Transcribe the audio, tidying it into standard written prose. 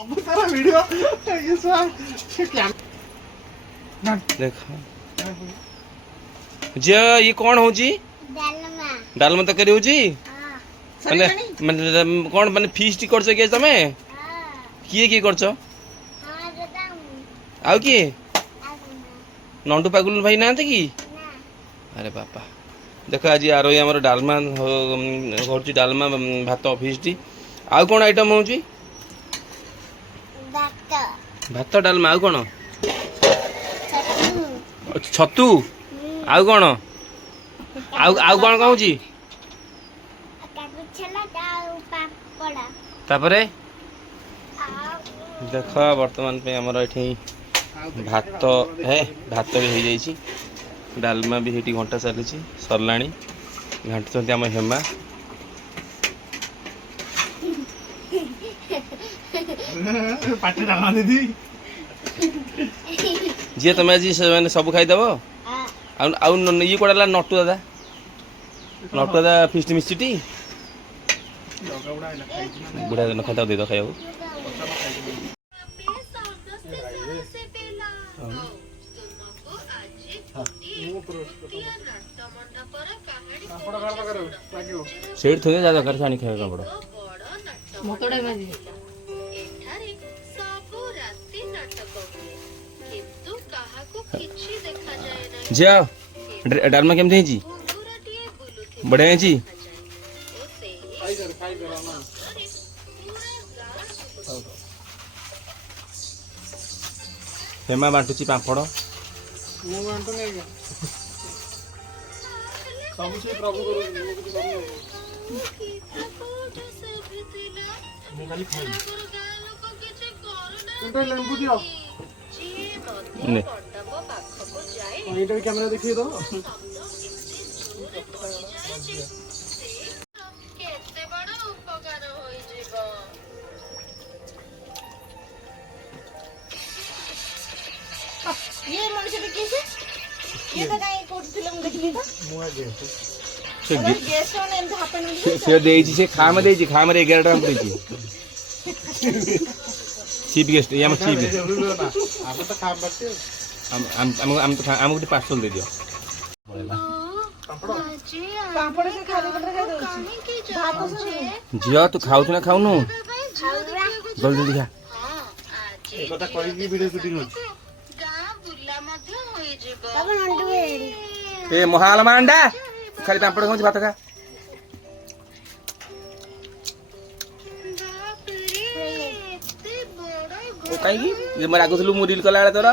video ये सब क्या देखो जे ये कौन हो जी डालमा डालमा तरकारी हो जी हां माने माने कौन माने फीस्ट करछ के तमे हां किए करछ हां दादा आउ किए आगुना नंदू पागुल भाई नाते कि ना अरे बापा देखो आज आरो हमर डालमा होची डालमा भात फीस्ट आउ कौन आइटम हो जी दाता भात डालमा आउ कौन चटनी छतु आउ कौन आउ आउ कौन कहू जी काकू छला दाऊ पापड़ा तापरे आ देख वर्तमान पे हमर एठी भात है भात भी हो जाइए डालमा भी हेटी घंटा चली सरलाणी घाटुंट आम हेमा पाटे डालना दीदी जी तुम आज मैंने सब खाईदेव आउ ये कौड़ा नटू दादा नटू दादा फिस्ट मिस्टी बुढ़ा न खाता दे दो खाइबू सेठ थोड़े ज्यादा कर छानी खाएगा बड़ा ମତଟା ଭାଜି जा डालमा केमती है बढ़िया है जी हेमा बांटुची पापड़ ମୁଁ ବାଣ୍ଟୁ ନେଇ ଗା ସବୁ ସେ ପ୍ରଭୁ ମୁଁ ଖାଲି ଖାଇବି କିନ୍ତୁ ଲେମ୍ବୁ ଦିଅ ने ଏଇଟା କ୍ୟାମେରା ଦେଖିକି ଦବ ये मनुष्य कैसे ये तो काई कोठथिले हम देखली तो ମୁଁ ଆଜି से गेस्ट ने एम हापन से देइची से खाम देइची खाम रे 11 टका देइची चीफ गेस्ट ये हम चीफ ଆମେ ତ ଖାଇବା ବାटे हम तो हम गोटे पार्सल दे दियो पापड़ से खाली बटर खा दउची भात से जिया तू खाऊ ना खाऊ नु खाऊरा जल्दी जल्दी खा ଏ କଥା କହିକି ଭିଡିଓ ସୁଟିଂ ହଉଛି बाबा नंदू हेरी ए मोहाल मांडा खाली पापड़ खाऊ भात खा ओ काई की जे मरा गथलु मु रील कला तोरा